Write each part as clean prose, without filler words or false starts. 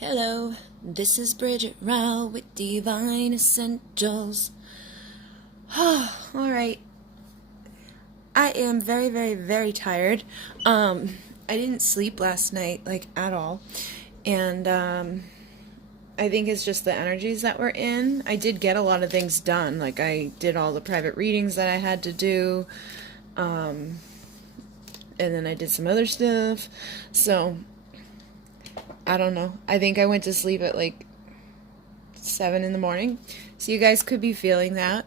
Hello, this is Bridget Rau with Divine Essentials. Alright, I am very, very, very tired. I didn't sleep last night, like, at all. And, I think it's just the energies that we're in. I did get a lot of things done. Like, I did all the private readings that I had to do. And then I did some other stuff. So, I don't know. I think I went to sleep at like 7 in the morning. So you guys could be feeling that.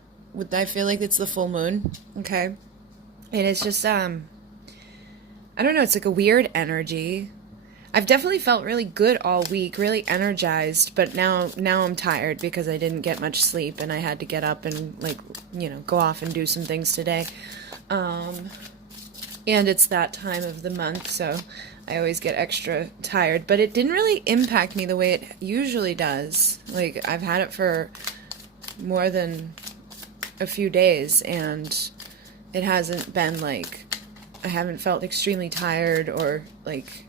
I feel like it's the full moon. Okay. And it's just, I don't know. It's like a weird energy. I've definitely felt really good all week, really energized, but now I'm tired because I didn't get much sleep and I had to get up and go off and do some things today. And it's that time of the month, so I always get extra tired. But it didn't really impact me the way it usually does. Like, I've had it for more than a few days, and it hasn't been like, I haven't felt extremely tired or like,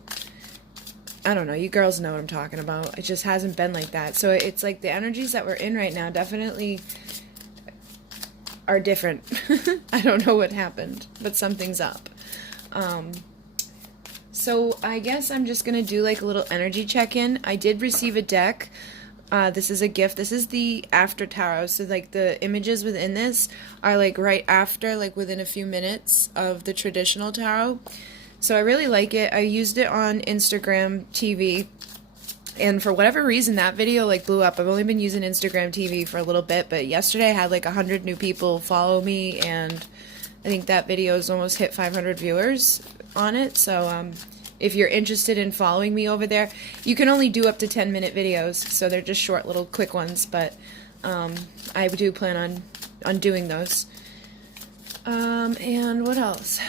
I don't know, you girls know what I'm talking about. It just hasn't been like that. So it's like the energies that we're in right now definitely are different. I don't know what happened, but something's up. So I guess I'm just going to do like a little energy check-in. I did receive a deck. This is a gift. This is the after tarot. So like the images within this are like right after, like within a few minutes of the traditional tarot. So I really like it. I used it on Instagram TV. And for whatever reason, that video like blew up. I've only been using Instagram TV for a little bit, but yesterday I had like 100 new people follow me, and I think that video's almost hit 500 viewers on it. So if you're interested in following me over there, you can only do up to 10-minute videos, so they're just short little quick ones, but I do plan on doing those. And what else?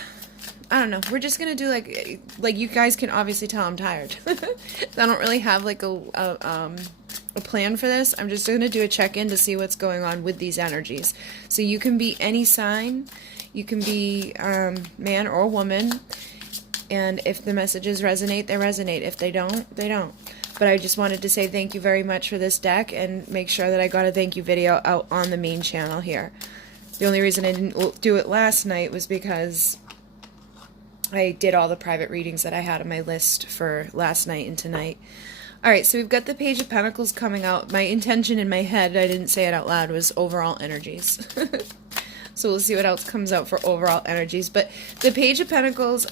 I don't know. We're just gonna do like you guys can obviously tell I'm tired. I don't really have like a plan for this. I'm just gonna do a check-in to see what's going on with these energies. So you can be any sign. You can be man or woman. And if the messages resonate, they resonate. If they don't, they don't. But I just wanted to say thank you very much for this deck and make sure that I got a thank you video out on the main channel here. The only reason I didn't do it last night was because I did all the private readings that I had on my list for last night and tonight. Alright, so we've got the Page of Pentacles coming out. My intention in my head, I didn't say it out loud, was overall energies. So we'll see what else comes out for overall energies. But the Page of Pentacles,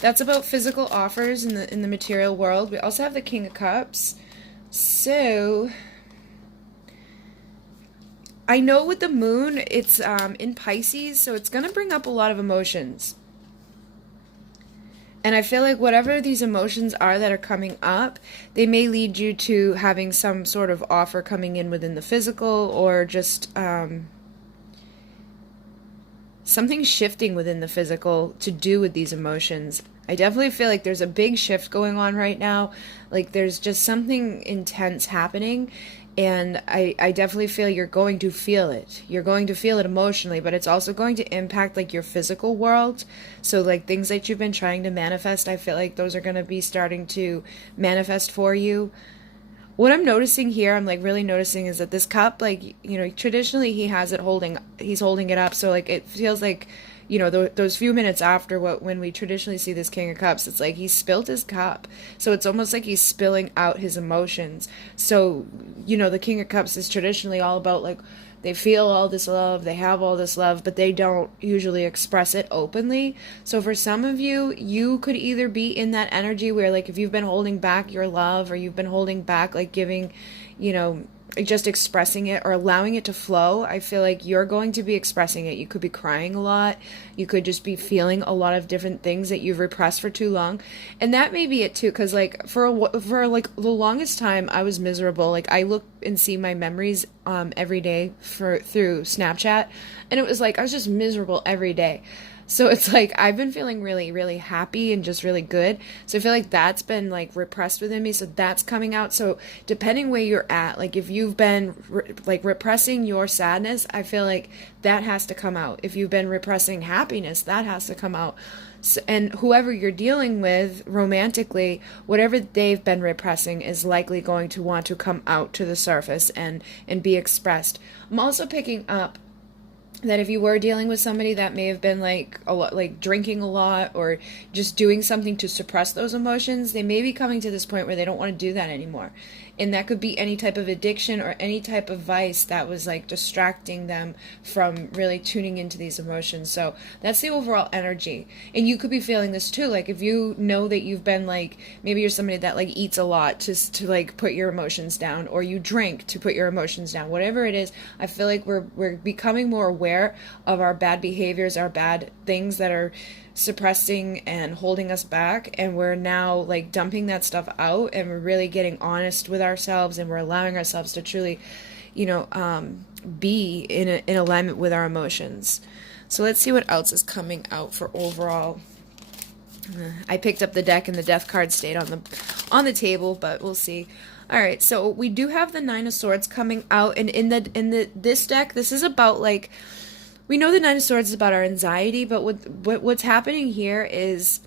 that's about physical offers in the material world. We also have the King of Cups. So I know with the moon, it's in Pisces, so it's going to bring up a lot of emotions. And I feel like whatever these emotions are that are coming up, they may lead you to having some sort of offer coming in within the physical, or just something shifting within the physical to do with these emotions. I definitely feel like there's a big shift going on right now. Like there's just something intense happening. And I definitely feel you're going to feel it. You're going to feel it emotionally, but it's also going to impact like your physical world. So like things that you've been trying to manifest, I feel like those are going to be starting to manifest for you. What I'm noticing here, I'm like really noticing, is that this cup, like, you know, traditionally he's holding it up. So like it feels like, you know, those few minutes after when we traditionally see this King of Cups, it's like he spilled his cup. So it's almost like he's spilling out his emotions. So, you know, the King of Cups is traditionally all about like, they feel all this love, they have all this love, but they don't usually express it openly. So for some of you, you could either be in that energy where like if you've been holding back your love, or you've been holding back like giving, you know, just expressing it or allowing it to flow, I feel like you're going to be expressing it. You could be crying a lot. You could just be feeling a lot of different things that you've repressed for too long. And that may be it too, because like for like the longest time I was miserable. Like I look and see my memories every day through Snapchat, and it was like I was just miserable every day. So it's like I've been feeling really, really happy and just really good. So I feel like that's been like repressed within me. So that's coming out. So depending where you're at, like if you've been like repressing your sadness, I feel like that has to come out. If you've been repressing happiness, that has to come out. So, and whoever you're dealing with romantically, whatever they've been repressing is likely going to want to come out to the surface and be expressed. I'm also picking up that if you were dealing with somebody that may have been like a lot, like drinking a lot or just doing something to suppress those emotions, they may be coming to this point where they don't want to do that anymore. And that could be any type of addiction or any type of vice that was like distracting them from really tuning into these emotions. So that's the overall energy. And you could be feeling this too. Like if you know that you've been like, maybe you're somebody that like eats a lot to like put your emotions down, or you drink to put your emotions down, whatever it is, I feel like we're becoming more aware of our bad behaviors, our bad things that are suppressing and holding us back, and we're now like dumping that stuff out, and we're really getting honest with ourselves, and we're allowing ourselves to truly, be in alignment with our emotions. So let's see what else is coming out for overall. I picked up the deck and the death card stayed on the table, but we'll see. All right, so we do have the Nine of Swords coming out, and in this deck, this is about like, we know the Nine of Swords is about our anxiety, but what's happening here is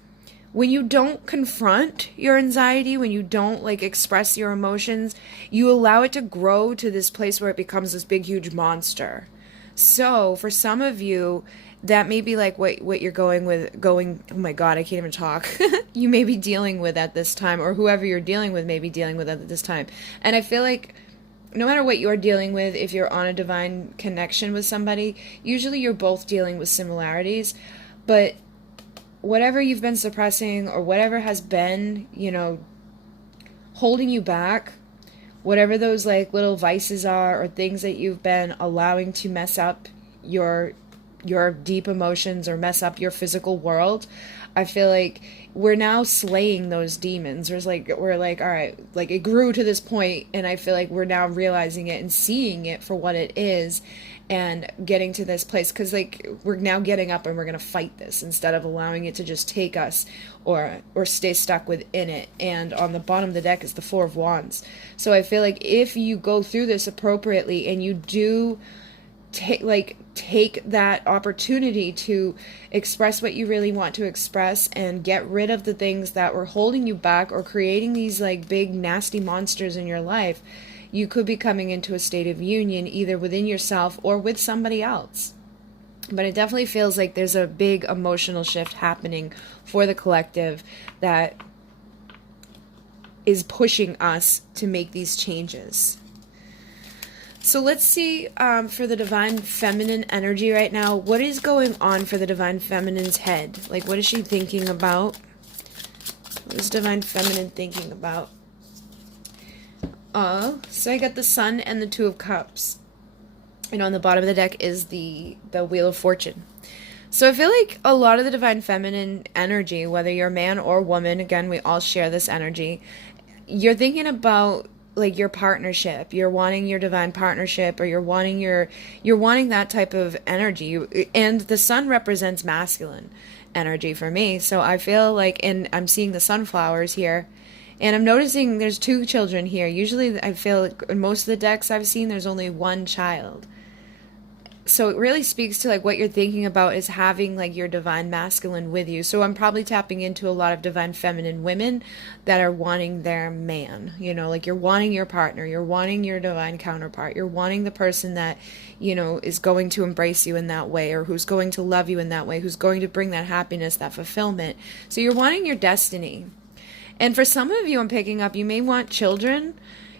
when you don't confront your anxiety, when you don't like express your emotions, you allow it to grow to this place where it becomes this big, huge monster. So for some of you, that may be like what you're oh my God, I can't even talk. You may be dealing with at this time, or whoever you're dealing with may be dealing with at this time. And I feel like no matter what you're dealing with, if you're on a divine connection with somebody, usually you're both dealing with similarities. But whatever you've been suppressing, or whatever has been, holding you back, whatever those like little vices are, or things that you've been allowing to mess up your deep emotions or mess up your physical world, I feel like we're now slaying those demons. We're like, all right, like it grew to this point, and I feel like we're now realizing it and seeing it for what it is, and getting to this place, because like we're now getting up and we're gonna fight this instead of allowing it to just take us or stay stuck within it. And on the bottom of the deck is the Four of Wands. So I feel like if you go through this appropriately and you do take that opportunity to express what you really want to express, and get rid of the things that were holding you back or creating these like big nasty monsters in your life, you could be coming into a state of union either within yourself or with somebody else. But it definitely feels like there's a big emotional shift happening for the collective that is pushing us to make these changes. So let's see for the Divine Feminine energy right now. What is going on for the Divine Feminine's head? Like, what is she thinking about? What is Divine Feminine thinking about? So I got the Sun and the Two of Cups. And on the bottom of the deck is the Wheel of Fortune. So I feel like a lot of the Divine Feminine energy, whether you're a man or woman, again, we all share this energy, you're thinking about like your partnership. You're wanting your divine partnership, or you're wanting that type of energy. And the sun represents masculine energy for me. So I feel like, and I'm seeing the sunflowers here, and I'm noticing there's two children here. Usually I feel like in most of the decks I've seen, there's only one child. So it really speaks to like what you're thinking about is having like your divine masculine with you. So I'm probably tapping into a lot of divine feminine women that are wanting their man, like you're wanting your partner, you're wanting your divine counterpart, you're wanting the person that, is going to embrace you in that way, or who's going to love you in that way, who's going to bring that happiness, that fulfillment. So you're wanting your destiny. And for some of you, I'm picking up, you may want children.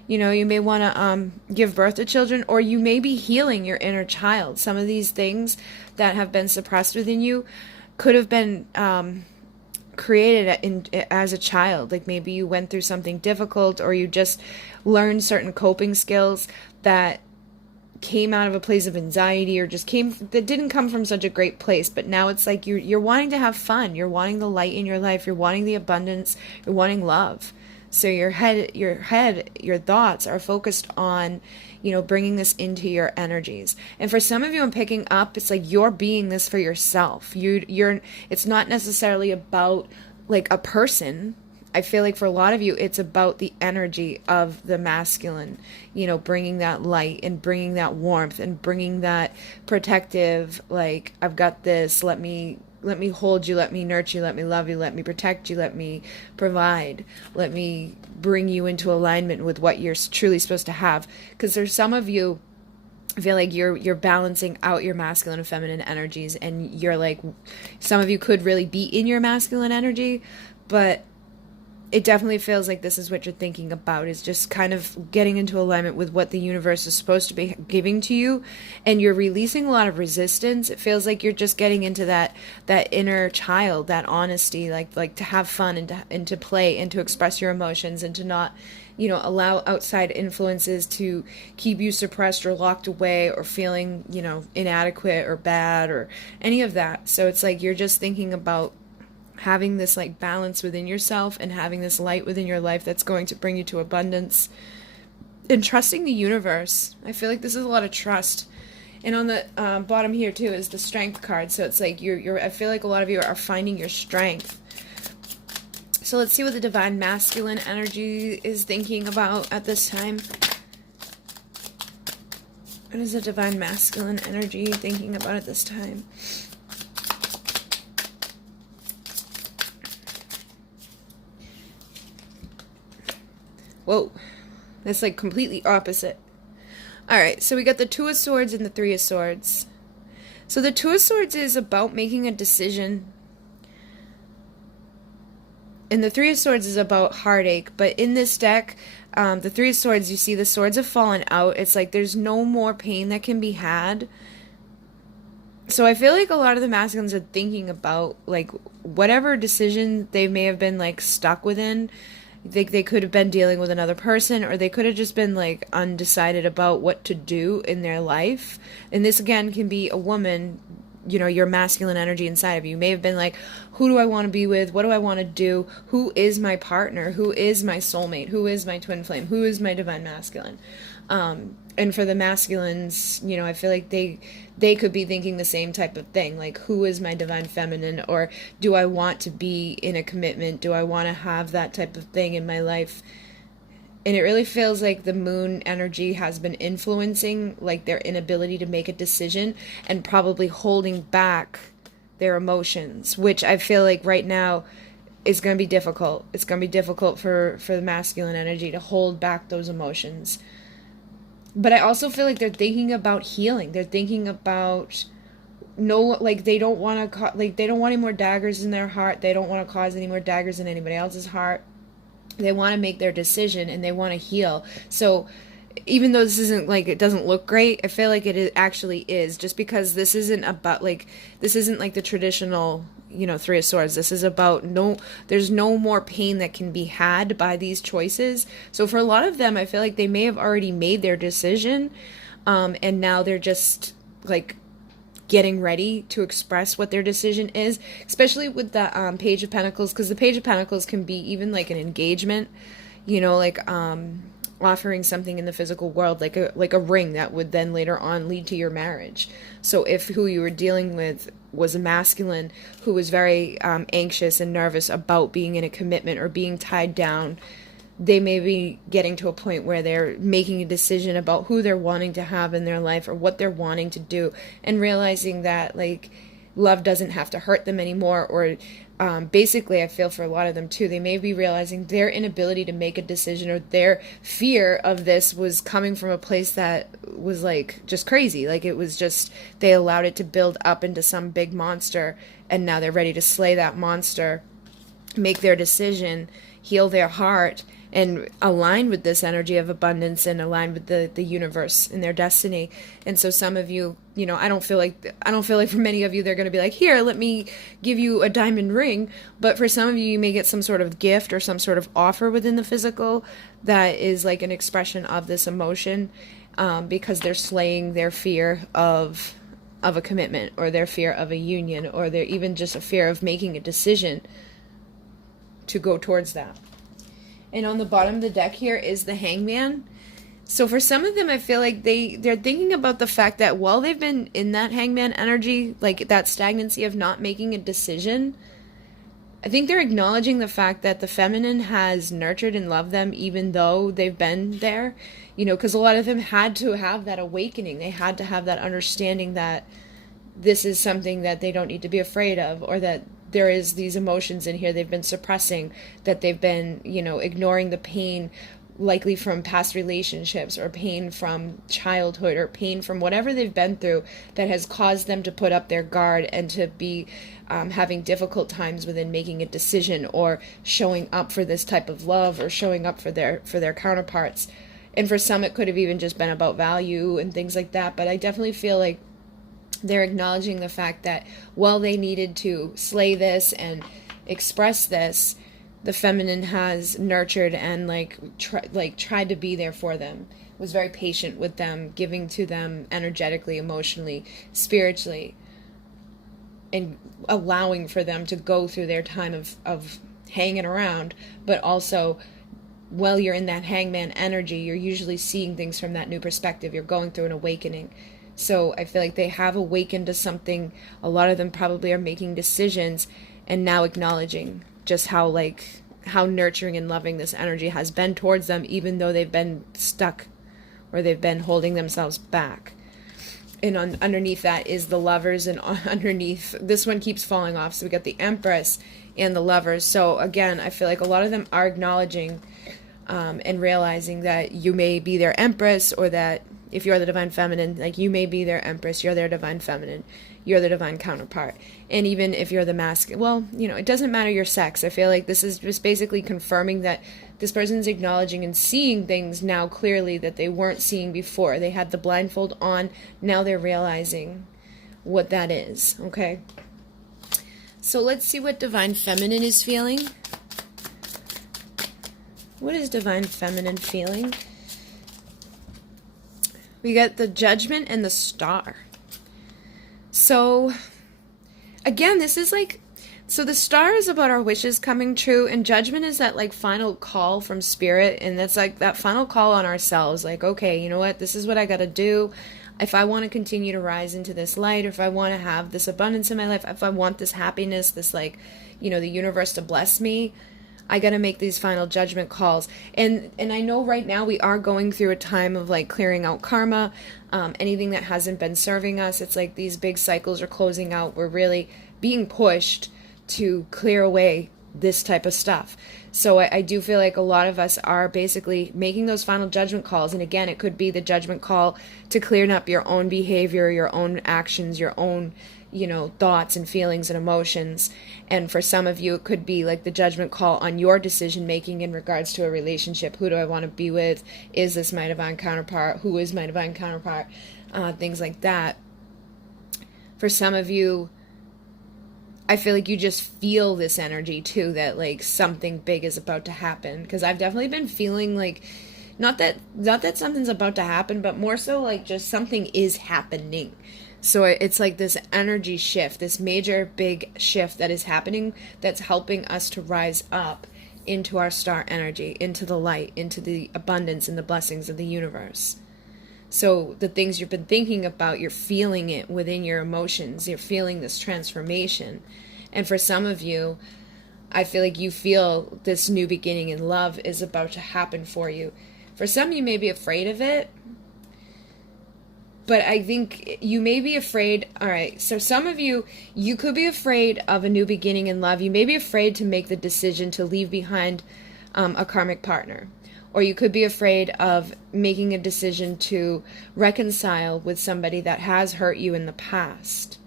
You may want to give birth to children, or you may be healing your inner child. Some of these things that have been suppressed within you could have been created as a child. Like maybe you went through something difficult, or you just learned certain coping skills that came out of a place of anxiety, or that didn't come from such a great place. But now it's like you're wanting to have fun. You're wanting the light in your life. You're wanting the abundance. You're wanting love. So your thoughts are focused on, bringing this into your energies. And for some of you, I'm picking up, it's like you're being this for yourself. It's not necessarily about like a person. I feel like for a lot of you, it's about the energy of the masculine, bringing that light and bringing that warmth and bringing that protective, like, I've got this, let me hold you, let me nurture you, let me love you, let me protect you, let me provide, let me bring you into alignment with what you're truly supposed to have. Because there's some of you, I feel like you're balancing out your masculine and feminine energies, and you're like, some of you could really be in your masculine energy, but it definitely feels like this is what you're thinking about, is just kind of getting into alignment with what the universe is supposed to be giving to you, and you're releasing a lot of resistance. It feels like you're just getting into that inner child, that honesty, like to have fun and to play and to express your emotions, and to not, allow outside influences to keep you suppressed or locked away or feeling, inadequate or bad or any of that. So it's like you're just thinking about having this like balance within yourself and having this light within your life that's going to bring you to abundance, and trusting the universe. I feel like this is a lot of trust. And on the bottom here too is the strength card. So it's like I feel like a lot of you are finding your strength. So let's see what the divine masculine energy is thinking about at this time. What is the divine masculine energy thinking about at this time? Whoa, that's like completely opposite. All right, so we got the Two of Swords and the Three of Swords. So the Two of Swords is about making a decision, and the Three of Swords is about heartache. But in this deck, the Three of Swords, you see the swords have fallen out. It's like there's no more pain that can be had. So I feel like a lot of the masculines are thinking about like whatever decision they may have been like stuck within. They could have been dealing with another person, or they could have just been like undecided about what to do in their life. And this again can be a woman, your masculine energy inside of you. You may have been like, who do I want to be with? What do I want to do? Who is my partner? Who is my soulmate? Who is my twin flame? Who is my divine masculine? And for the masculines, I feel like they could be thinking the same type of thing, like, who is my divine feminine? Or do I want to be in a commitment? Do I want to have that type of thing in my life? And it really feels like the moon energy has been influencing like their inability to make a decision, and probably holding back their emotions, which I feel like right now is going to be difficult. It's going to be difficult for the masculine energy to hold back those emotions. But I also feel like they're thinking about healing. They're thinking about they don't want to they don't want any more daggers in their heart. They don't want to cause any more daggers in anybody else's heart. They want to make their decision, and they want to heal. So even though this isn't like, it doesn't look great, I feel like it actually is, just because this isn't about this isn't like the traditional Three of Swords. This is about there's no more pain that can be had by these choices. So for a lot of them, I feel like they may have already made their decision, and now they're just like getting ready to express what their decision is, especially with the Page of Pentacles, because the Page of Pentacles can be even like an engagement, offering something in the physical world, like a ring that would then later on lead to your marriage. So if who you were dealing with was a masculine who was very anxious and nervous about being in a commitment or being tied down, they may be getting to a point where they're making a decision about who they're wanting to have in their life or what they're wanting to do, and realizing that like love doesn't have to hurt them anymore. Or basically, I feel for a lot of them too, they may be realizing their inability to make a decision, or their fear of this was coming from a place that was like just crazy. Like it was just, they allowed it to build up into some big monster, and now they're ready to slay that monster, make their decision, heal their heart, and align with this energy of abundance, and align with the universe and their destiny. And so some of you, I don't feel like for many of you they're going to be like, here, let me give you a diamond ring. But for some of you, you may get some sort of gift or some sort of offer within the physical that is like an expression of this emotion, because they're slaying their fear of a commitment, or their fear of a union, or they're even just a fear of making a decision to go towards that. And on the bottom of the deck here is the Hangman. So for some of them, I feel like they're thinking about the fact that while they've been in that Hangman energy, like that stagnancy of not making a decision, I think they're acknowledging the fact that the feminine has nurtured and loved them even though they've been there. Because a lot of them had to have that awakening. They had to have that understanding that this is something that they don't need to be afraid of, or that there is these emotions in here they've been suppressing, that they've been, ignoring the pain, likely from past relationships, or pain from childhood, or pain from whatever they've been through that has caused them to put up their guard and to be having difficult times within making a decision, or showing up for this type of love, or showing up for their counterparts. And for some, it could have even just been about value and things like that. But I definitely feel like they're acknowledging the fact that while they needed to slay this and express this, the feminine has nurtured and tried to be there for them, was very patient with them, giving to them energetically, emotionally, spiritually, and allowing for them to go through their time of hanging around. But also, while you're in that hangman energy, you're usually seeing things from that new perspective. You're going through an awakening. So I feel like they have awakened to something. A lot of them probably are making decisions and now acknowledging just how nurturing and loving this energy has been towards them, even though they've been stuck or they've been holding themselves back. And underneath that is the Lovers, and underneath, this one keeps falling off. So we got the Empress and the Lovers. So again, I feel like a lot of them are acknowledging and realizing that you may be their Empress, or that if you're the divine feminine, like, you may be their Empress, you're their divine feminine, you're the divine counterpart. And even if you're the masculine, well, it doesn't matter your sex. I feel like this is just basically confirming that this person's acknowledging and seeing things now clearly that they weren't seeing before. They had the blindfold on, now they're realizing what that is, okay? So let's see what divine feminine is feeling. What is divine feminine feeling? We got the Judgment and the Star. So, again, this is so the Star is about our wishes coming true, and Judgment is that final call from Spirit, and that's that final call on ourselves. Okay, you know what? This is what I got to do. If I want to continue to rise into this light, or if I want to have this abundance in my life, if I want this happiness, this the universe to bless me, I got to make these final judgment calls. And I know right now we are going through a time of clearing out karma, anything that hasn't been serving us. It's these big cycles are closing out. We're really being pushed to clear away this type of stuff. So I do feel like a lot of us are basically making those final judgment calls. And again, it could be the judgment call to clear up your own behavior, your own actions, your own thoughts and feelings and emotions. And for some of you, it could be the judgment call on your decision making in regards to a relationship. Who do I want to be with? Is this my divine counterpart? Who is my divine counterpart? Things like that. For some of you, I feel like you just feel this energy too, that something big is about to happen. Because I've definitely been feeling not that something's about to happen, but more so just something is happening. So it's this energy shift, this major big shift that is happening, that's helping us to rise up into our star energy, into the light, into the abundance and the blessings of the universe. So the things you've been thinking about, you're feeling it within your emotions. You're feeling this transformation. And for some of you, I feel like you feel this new beginning in love is about to happen for you. For some, you may be afraid of it. But I think you may be afraid, all right, so some of you could be afraid of a new beginning in love. You may be afraid to make the decision to leave behind a karmic partner. Or you could be afraid of making a decision to reconcile with somebody that has hurt you in the past.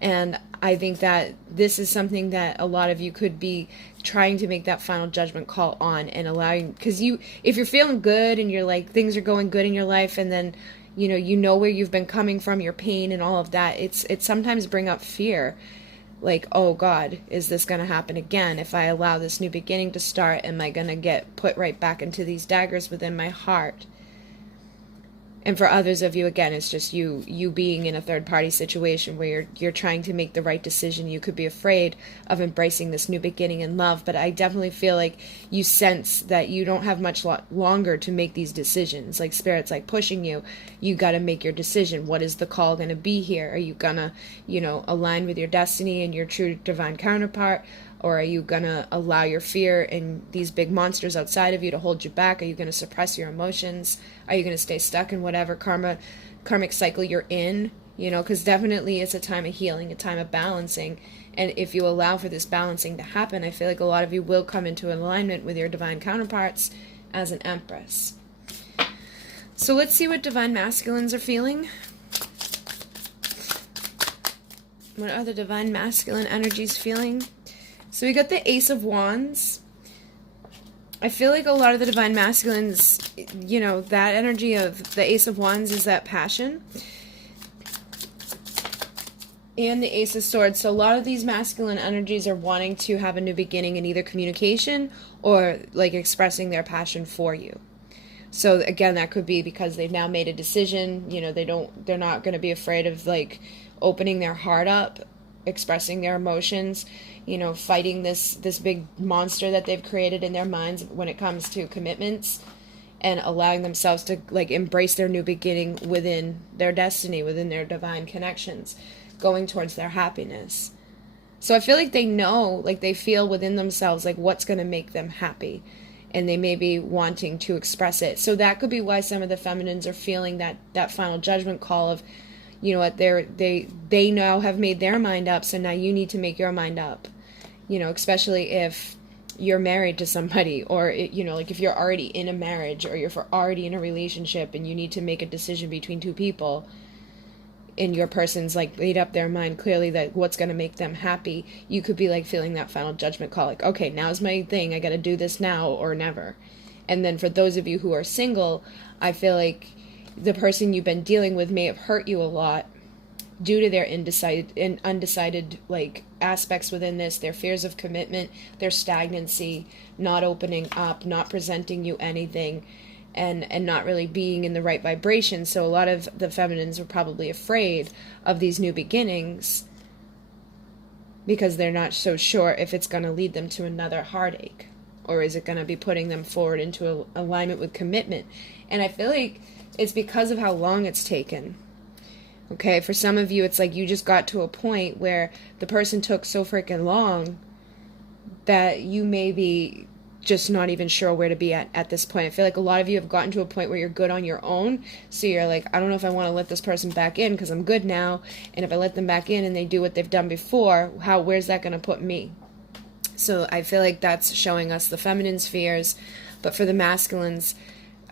And I think that this is something that a lot of you could be trying to make that final judgment call on, and allowing, because if you're feeling good and you're things are going good in your life, and then you know where you've been coming from, your pain and all of that, it's sometimes bring up fear. Oh God, is this going to happen again? If I allow this new beginning to start, am I going to get put right back into these daggers within my heart? And for others of you, again, it's just you being in a third-party situation where you're trying to make the right decision. You could be afraid of embracing this new beginning in love, but I definitely feel like you sense that you don't have much longer to make these decisions. Spirit's pushing you. You got to make your decision. What is the call going to be here? Are you going to, align with your destiny and your true divine counterpart? Or are you going to allow your fear and these big monsters outside of you to hold you back? Are you going to suppress your emotions? Are you going to stay stuck in whatever karmic cycle you're in you know, because definitely it's a time of healing, a time of balancing. And if you allow for this balancing to happen, I feel like a lot of you will come into alignment with your divine counterparts as an empress. So let's see what divine masculines are feeling. What are the divine masculine energies feeling? So we got the Ace of Wands. I feel like a lot of the divine masculines, you know, that energy of the Ace of Wands is that passion. And the Ace of Swords. So a lot of these masculine energies are wanting to have a new beginning in either communication or like expressing their passion for you. So again, that could be because they've now made a decision, you know, they're not going to be afraid of like opening their heart up, expressing their emotions, you know, fighting this big monster that they've created in their minds when it comes to commitments, and allowing themselves to like embrace their new beginning within their destiny, within their divine connections, going towards their happiness. So I feel like they know, like they feel within themselves like what's going to make them happy, and they may be wanting to express it. So that could be why some of the feminines are feeling that final judgment call of, you know what, they now have made their mind up, so now you need to make your mind up. You know, especially if you're married to somebody, or you know, like if you're already in a marriage or you're already in a relationship and you need to make a decision between two people, and your person's like made up their mind clearly that what's going to make them happy, you could be like feeling that final judgment call, like, okay, now's my thing, I got to do this now or never. And then for those of you who are single, I feel like the person you've been dealing with may have hurt you a lot due to their undecided like aspects within this, their fears of commitment, their stagnancy, not opening up, not presenting you anything, and not really being in the right vibration. So a lot of the feminines are probably afraid of these new beginnings because they're not so sure if it's going to lead them to another heartache, or is it going to be putting them forward into alignment with commitment. And I feel like it's because of how long it's taken. Okay, for some of you, it's like you just got to a point where the person took so freaking long that you may be just not even sure where to be at this point. I feel like a lot of you have gotten to a point where you're good on your own, so you're like, I don't know if I want to let this person back in because I'm good now, and if I let them back in and they do what they've done before, where's that going to put me? So I feel like that's showing us the feminine spheres. But for the masculines,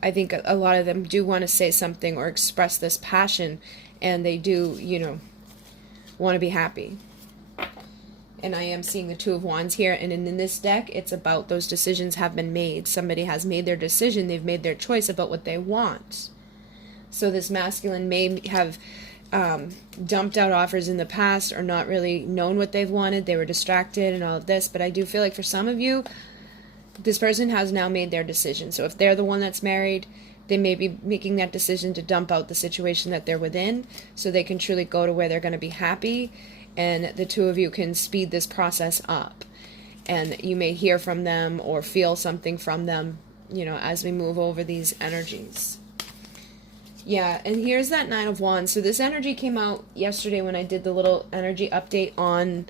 I think a lot of them do want to say something or express this passion, and they do, you know, want to be happy. And I am seeing the Two of Wands here, and in this deck, it's about those decisions have been made. Somebody has made their decision, they've made their choice about what they want. So this masculine may have dumped out offers in the past, or not really known what they've wanted, they were distracted and all of this, but I do feel like for some of you, this person has now made their decision. So if they're the one that's married, they may be making that decision to dump out the situation that they're within so they can truly go to where they're going to be happy, and the two of you can speed this process up. And you may hear from them or feel something from them, you know, as we move over these energies. Yeah, and here's that Nine of Wands. So this energy came out yesterday when I did the little energy update on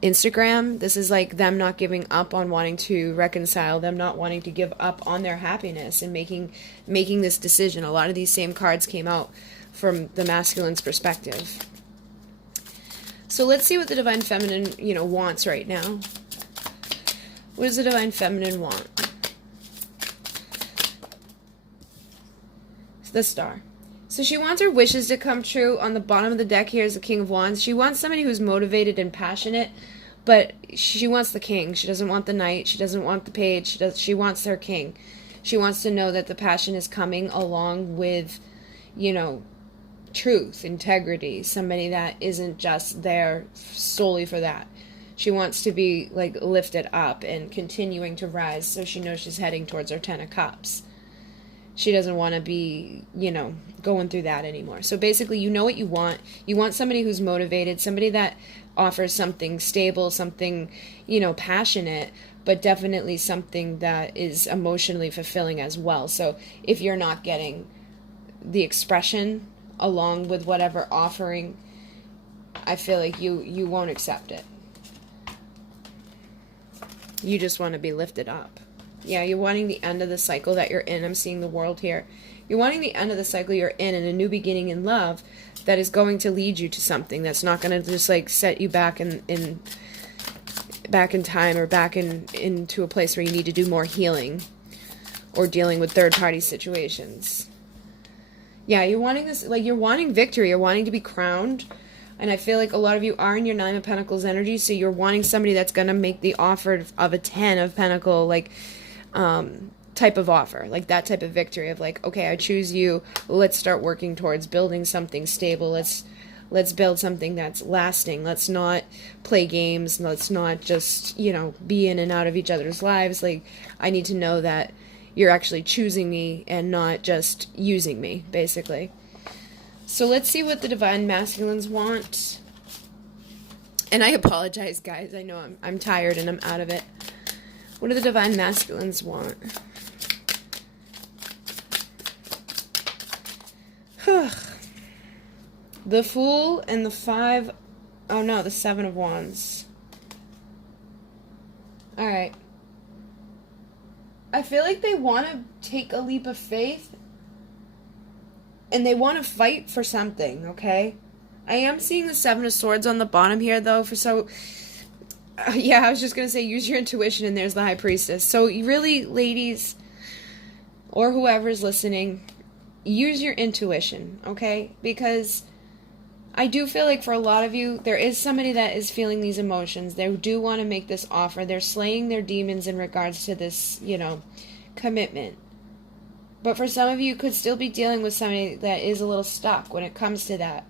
Instagram. This is like them not giving up on wanting to reconcile, them not wanting to give up on their happiness and making this decision. A lot of these same cards came out from the masculine's perspective. So let's see what the Divine Feminine, you know, wants right now. What does the Divine Feminine want? It's the Star. So she wants her wishes to come true. On the bottom of the deck here is the King of Wands. She wants somebody who's motivated and passionate, but she wants the King. She doesn't want the Knight. She doesn't want the Page. She wants her King. She wants to know that the passion is coming along with, you know, truth, integrity, somebody that isn't just there solely for that. She wants to be like lifted up and continuing to rise, so she knows she's heading towards her 10 of Cups. She doesn't want to be, you know, going through that anymore. So basically, you know what you want. You want somebody who's motivated, somebody that offers something stable, something, you know, passionate, but definitely something that is emotionally fulfilling as well. So if you're not getting the expression along with whatever offering, I feel like you won't accept it. You just want to be lifted up. Yeah, you're wanting the end of the cycle that you're in. I'm seeing the world here. You're wanting the end of the cycle you're in and a new beginning in love that is going to lead you to something that's not going to just like set you back in back in time or back into a place where you need to do more healing or dealing with third-party situations. Yeah, you're wanting this, like you're wanting victory, you're wanting to be crowned. And I feel like a lot of you are in your Nine of Pentacles energy, so you're wanting somebody that's going to make the offer of a Ten of Pentacle, like, type of offer. Like, that type of victory of, like, okay, I choose you, let's start working towards building something stable, let's build something that's lasting, let's not play games, let's not just, you know, be in and out of each other's lives. Like, I need to know that you're actually choosing me and not just using me, basically. So let's see what the Divine Masculines want. And I apologize, guys. I know I'm tired and I'm out of it. What do the Divine Masculines want? The Fool and the Five... Oh, no, the Seven of Wands. Alright. I feel like they want to take a leap of faith. And they want to fight for something, okay? I am seeing the Seven of Swords on the bottom here, though, yeah, I was just going to say, use your intuition, and there's the High Priestess. So, really, ladies, or whoever's listening, use your intuition, okay? Because I do feel like for a lot of you, there is somebody that is feeling these emotions. They do want to make this offer. They're slaying their demons in regards to this, you know, commitment. But for some of you, could still be dealing with somebody that is a little stuck when it comes to that.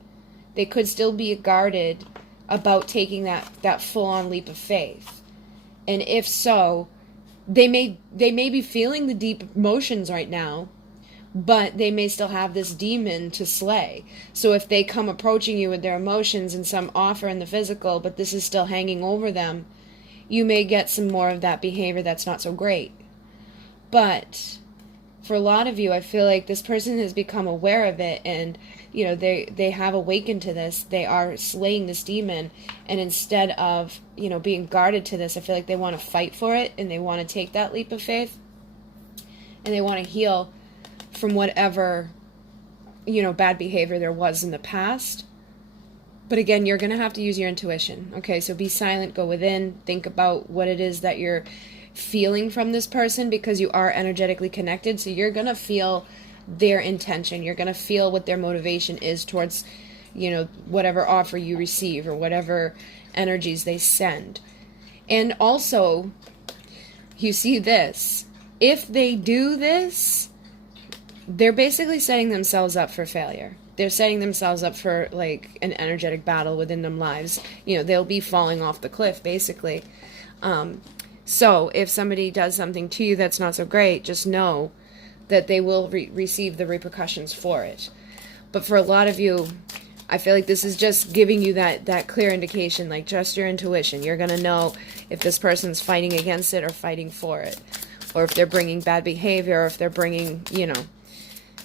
They could still be guarded about taking that full-on leap of faith. And if so, they may be feeling the deep emotions right now, but they may still have this demon to slay. So if they come approaching you with their emotions and some offer in the physical, but this is still hanging over them, you may get some more of that behavior that's not so great. But for a lot of you, I feel like this person has become aware of it, and you know, they have awakened to this. They are slaying this demon, and instead of, you know, being guarded to this, I feel like they want to fight for it, and they want to take that leap of faith, and they want to heal from whatever, you know, bad behavior there was in the past. But again, you're going to have to use your intuition. Okay, so be silent, go within, think about what it is that you're feeling from this person, because you are energetically connected. So you're going to feel their intention. You're going to feel what their motivation is towards, you know, whatever offer you receive or whatever energies they send. And also, you see this. If they do this, they're basically setting themselves up for failure. They're setting themselves up for, like, an energetic battle within them lives. You know, they'll be falling off the cliff, basically. So if somebody does something to you that's not so great, just know that they will receive the repercussions for it. But for a lot of you, I feel like this is just giving you that clear indication, like, trust your intuition. You're going to know if this person's fighting against it or fighting for it. Or if they're bringing bad behavior, or if they're bringing, you know,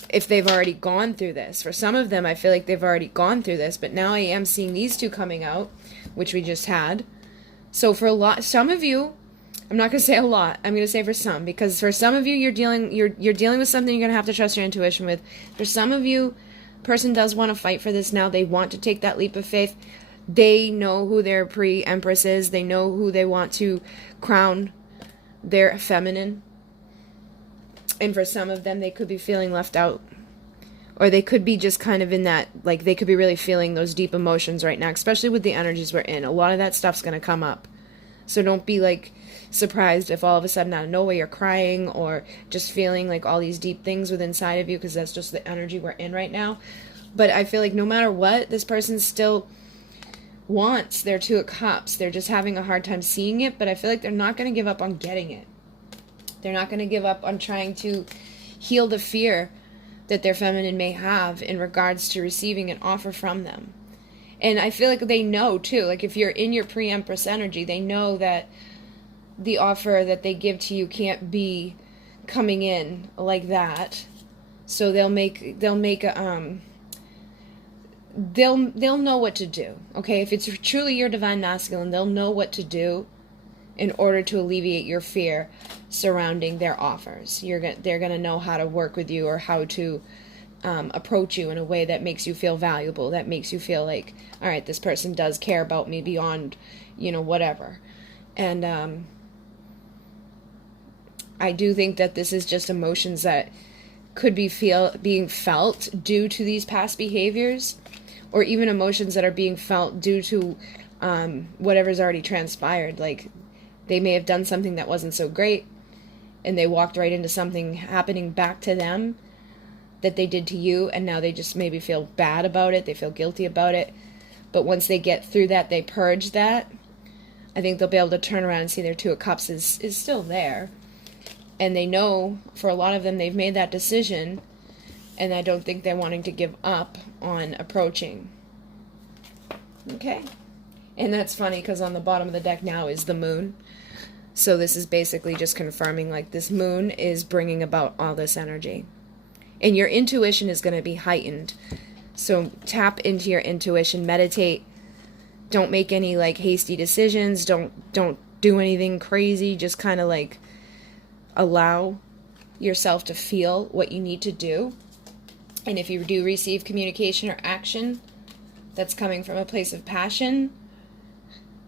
if they've already gone through this. For some of them, I feel like they've already gone through this, but now I am seeing these two coming out, which we just had. So for some of you, I'm not going to say a lot, I'm going to say for some, because for some of you, you're dealing with something you're going to have to trust your intuition with. For some of you, person does want to fight for this now. They want to take that leap of faith. They know who their pre-empress is. They know who they want to crown their feminine. And for some of them, they could be feeling left out. Or they could be just kind of in that, like, they could be really feeling those deep emotions right now, especially with the energies we're in. A lot of that stuff's going to come up. So don't be, like, surprised if all of a sudden out of nowhere you're crying or just feeling like all these deep things within inside of you, because that's just the energy we're in right now. But I feel like no matter what, this person still wants their Two of Cups. They're just having a hard time seeing it, but I feel like they're not going to give up on getting it. They're not going to give up on trying to heal the fear that their feminine may have in regards to receiving an offer from them. And I feel like they know, too, like if you're in your pre-empress energy, they know that the offer that they give to you can't be coming in like that. So they'll know what to do. Okay, if it's truly your divine masculine, they'll know what to do in order to alleviate your fear surrounding their offers. They're going to know how to work with you, or how to approach you in a way that makes you feel valuable, that makes you feel like, all right, this person does care about me beyond, whatever. And I do think that this is just emotions that could be being felt due to these past behaviors, or even emotions that are being felt due to whatever's already transpired. Like, they may have done something that wasn't so great, and they walked right into something happening back to them that they did to you, and now they just maybe feel bad about it, they feel guilty about it. But once they get through that, they purge that, I think they'll be able to turn around and see their Two of Cups is still there. And they know, for a lot of them, they've made that decision, and I don't think they're wanting to give up on approaching. Okay? And that's funny, because on the bottom of the deck now is the moon. So this is basically just confirming, like, this moon is bringing about all this energy. And your intuition is going to be heightened. So tap into your intuition, meditate. Don't make any, like, hasty decisions. Don't do anything crazy. Just kind of, like, allow yourself to feel what you need to do. And if you do receive communication or action that's coming from a place of passion,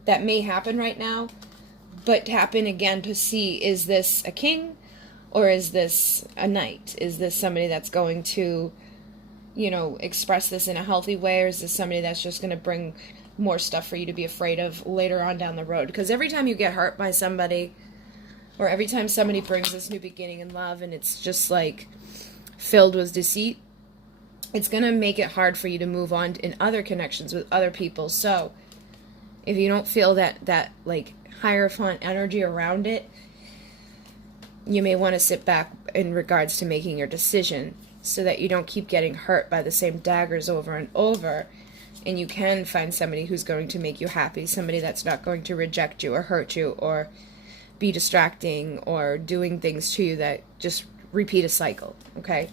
that may happen right now, but tap in again to see, is this a king or is this a knight? Is this somebody that's going to, express this in a healthy way, or is this somebody that's just going to bring more stuff for you to be afraid of later on down the road? Because every time you get hurt by somebody, or every time somebody brings this new beginning in love and it's just like filled with deceit, it's going to make it hard for you to move on in other connections with other people. So if you don't feel that like Hierophant energy around it, you may want to sit back in regards to making your decision, so that you don't keep getting hurt by the same daggers over and over, and you can find somebody who's going to make you happy, somebody that's not going to reject you or hurt you or be distracting or doing things to you that just repeat a cycle. Okay?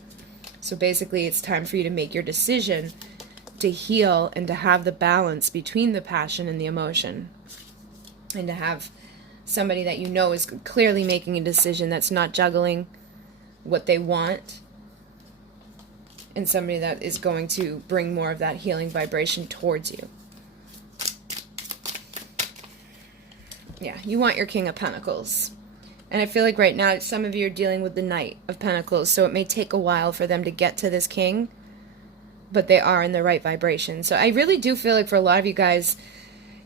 So basically, it's time for you to make your decision to heal and to have the balance between the passion and the emotion, and to have somebody that is clearly making a decision, that's not juggling what they want, and somebody that is going to bring more of that healing vibration towards you. Yeah, you want your King of Pentacles. And I feel like right now some of you are dealing with the Knight of Pentacles, so it may take a while for them to get to this King, but they are in the right vibration. So I really do feel like for a lot of you guys,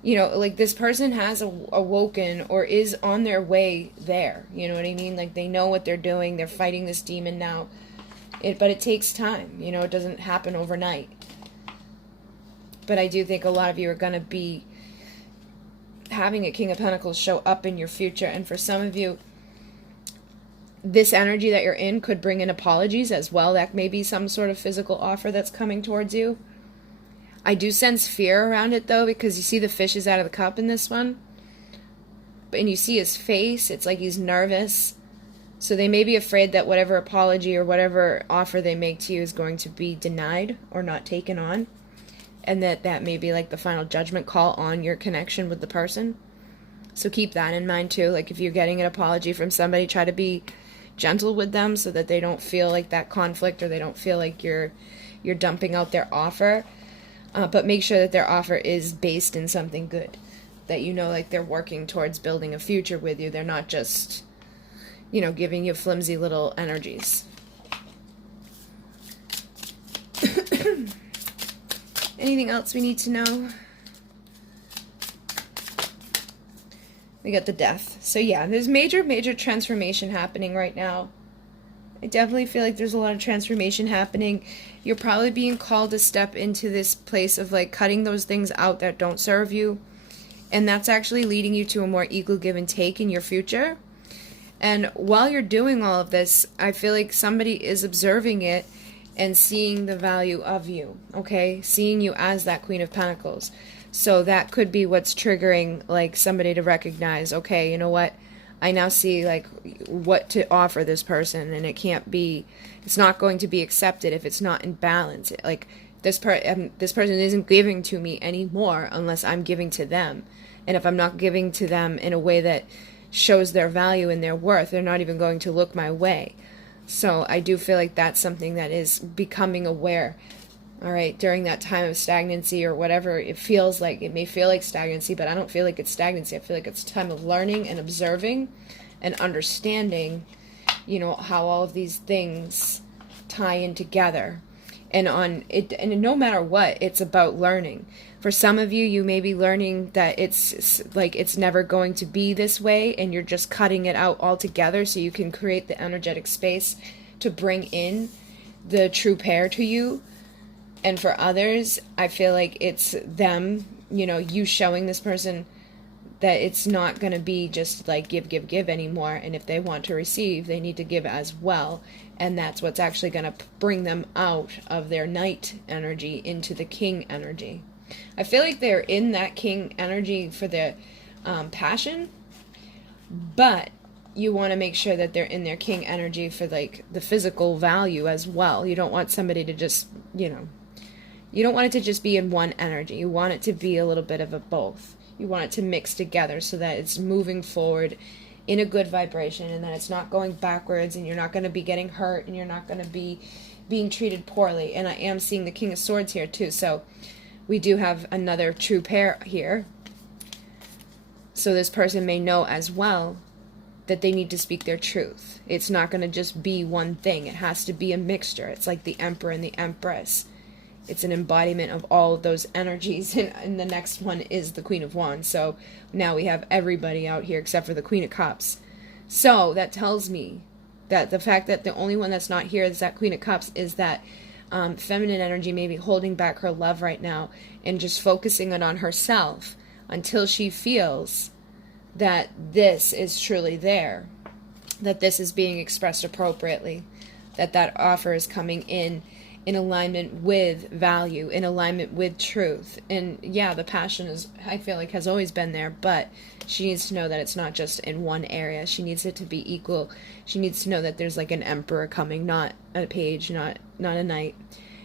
like, this person has awoken or is on their way there. You know what I mean? Like, they know what they're doing. They're fighting this demon now. But it takes time. It doesn't happen overnight. But I do think a lot of you are going to be having a King of Pentacles show up in your future. And for some of you, this energy that you're in could bring in apologies as well. That may be some sort of physical offer that's coming towards you. I do sense fear around it, though, because you see the fish is out of the cup in this one. And you see his face. It's like he's nervous. So they may be afraid that whatever apology or whatever offer they make to you is going to be denied or not taken on. And that may be like the final judgment call on your connection with the person. So keep that in mind, too. Like, if you're getting an apology from somebody, try to be gentle with them so that they don't feel like that conflict, or they don't feel like you're dumping out their offer. But make sure that their offer is based in something good. That like they're working towards building a future with you. They're not just, giving you flimsy little energies. Anything else we need to know? We got the Death. So yeah, there's major transformation happening right now. I definitely feel like there's a lot of transformation happening. You're probably being called to step into this place of like cutting those things out that don't serve you. And that's actually leading you to a more equal give and take in your future. And while you're doing all of this, I feel like somebody is observing it and seeing the value of you, okay? Seeing you as that Queen of Pentacles. So that could be what's triggering like somebody to recognize, okay, you know what? I now see like what to offer this person, and it's not going to be accepted if it's not in balance. Like this person isn't giving to me anymore unless I'm giving to them. And if I'm not giving to them in a way that shows their value and their worth, they're not even going to look my way. So I do feel like that's something that is becoming aware, all right, during that time of stagnancy or whatever it feels like. It may feel like stagnancy, but I don't feel like it's stagnancy. I feel like it's a time of learning and observing and understanding, you know, how all of these things tie in together. And on it, and no matter what, it's about learning. For some of you, you may be learning that it's like it's never going to be this way, and you're just cutting it out altogether so you can create the energetic space to bring in the true pair to you. And for others, I feel like it's them, you know, you showing this person that it's not going to be just like give, give, give anymore. And if they want to receive, they need to give as well. And that's what's actually going to bring them out of their night energy into the king energy. I feel like they're in that king energy for their passion, but you want to make sure that they're in their king energy for like the physical value as well. You don't want somebody to just, you know, you don't want it to just be in one energy. You want it to be a little bit of a both. You want it to mix together so that it's moving forward in a good vibration, and that it's not going backwards, and you're not going to be getting hurt, and you're not going to be being treated poorly. And I am seeing the King of Swords here too, so we do have another true pair here. So this person may know as well that they need to speak their truth. It's not going to just be one thing. It has to be a mixture. It's like the Emperor and the Empress. It's an embodiment of all of those energies. And the next one is the Queen of Wands. So now we have everybody out here except for the Queen of Cups. So that tells me that the fact that the only one that's not here is that Queen of Cups is that feminine energy may be holding back her love right now and just focusing it on herself until she feels that this is truly there, that this is being expressed appropriately, that that offer is coming in alignment with value, in alignment with truth. And yeah, the passion is, I feel like, has always been there, but she needs to know that it's not just in one area. She needs it to be equal. She needs to know that there's like an emperor coming, not a page, not a knight.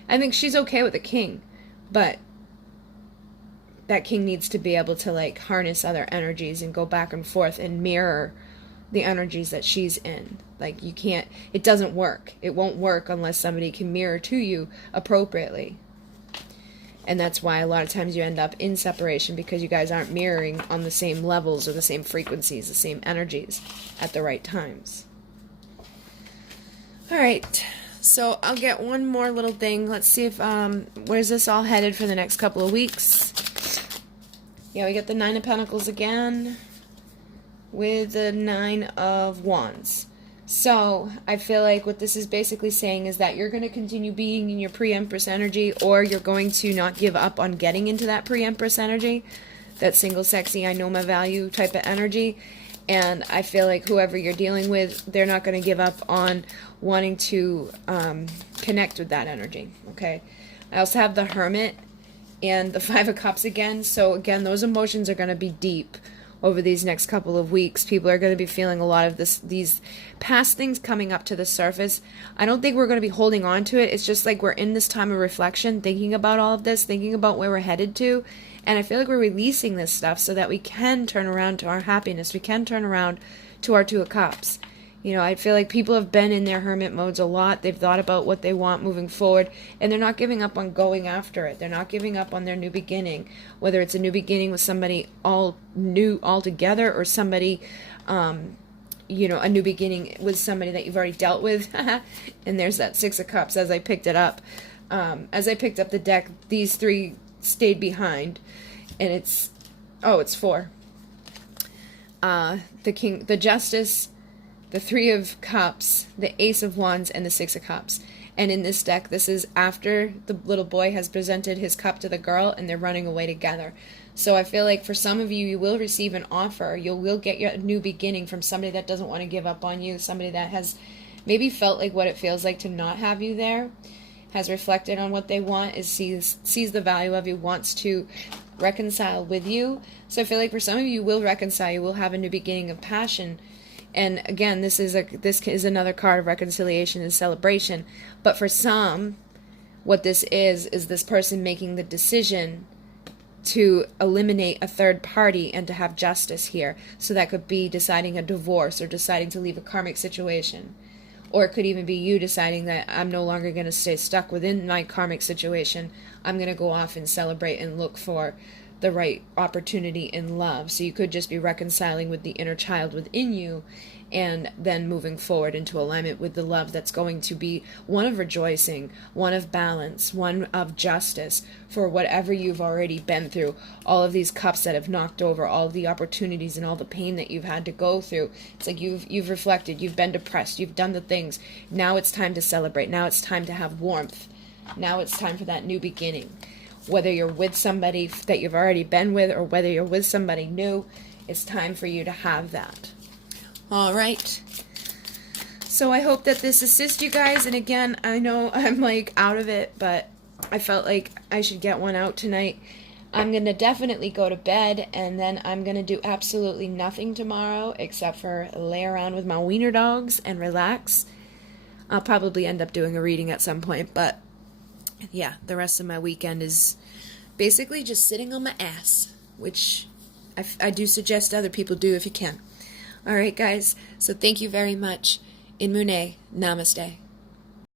I think she's okay with a king, but that king needs to be able to like harness other energies and go back and forth and mirror the energies that she's in. Like, you can't, it doesn't work. It won't work unless somebody can mirror to you appropriately. And that's why a lot of times you end up in separation, because you guys aren't mirroring on the same levels or the same frequencies, the same energies at the right times. All right. So I'll get one more little thing. Let's see if, where's this all headed for the next couple of weeks? Yeah, we get the Nine of Pentacles again with the Nine of Wands. So I feel like what this is basically saying is that you're going to continue being in your pre-Empress energy, or you're going to not give up on getting into that pre-Empress energy, that single, sexy, I know my value type of energy. And I feel like whoever you're dealing with, they're not going to give up on wanting to connect with that energy, okay? I also have the Hermit and the Five of Cups again. So again, those emotions are going to be deep over these next couple of weeks. People are going to be feeling a lot of these past things coming up to the surface. I don't think we're going to be holding on to it. It's just like we're in this time of reflection, thinking about all of this, thinking about where we're headed to. And I feel like we're releasing this stuff so that we can turn around to our happiness. We can turn around to our Two of Cups. You know, I feel like people have been in their hermit modes a lot. They've thought about what they want moving forward, and they're not giving up on going after it. They're not giving up on their new beginning, whether it's a new beginning with somebody all new altogether, or somebody, you know, a new beginning with somebody that you've already dealt with. And there's that Six of Cups as I picked it up. As I picked up the deck, these three stayed behind, and it's four. The King, the Justice, the Three of Cups, the Ace of Wands, and the Six of Cups. And in this deck, this is after the little boy has presented his cup to the girl, and they're running away together. So I feel like for some of you, you will receive an offer. You will get your new beginning from somebody that doesn't want to give up on you, somebody that has maybe felt like what it feels like to not have you there, has reflected on what they want, sees the value of you, wants to reconcile with you. So I feel like for some of you, you will reconcile. You will have a new beginning of passion. And again, this is another card of reconciliation and celebration. But for some, what this is this person making the decision to eliminate a third party and to have justice here. So that could be deciding a divorce or deciding to leave a karmic situation. Or it could even be you deciding that I'm no longer going to stay stuck within my karmic situation. I'm going to go off and celebrate and look for the right opportunity in love. So you could just be reconciling with the inner child within you and then moving forward into alignment with the love that's going to be one of rejoicing, one of balance, one of justice for whatever you've already been through. All of these cups that have knocked over, all of the opportunities and all the pain that you've had to go through. It's like you've reflected, you've been depressed, you've done the things. Now it's time to celebrate. Now it's time to have warmth. Now it's time for that new beginning. Whether you're with somebody that you've already been with or whether you're with somebody new, it's time for you to have that. All right. So I hope that this assists you guys. And again, I know I'm like out of it, but I felt like I should get one out tonight. I'm going to definitely go to bed, and then I'm going to do absolutely nothing tomorrow except for lay around with my wiener dogs and relax. I'll probably end up doing a reading at some point, but yeah, the rest of my weekend is basically just sitting on my ass, which I do suggest other people do if you can. All right, guys. So thank you very much. In Mune, namaste.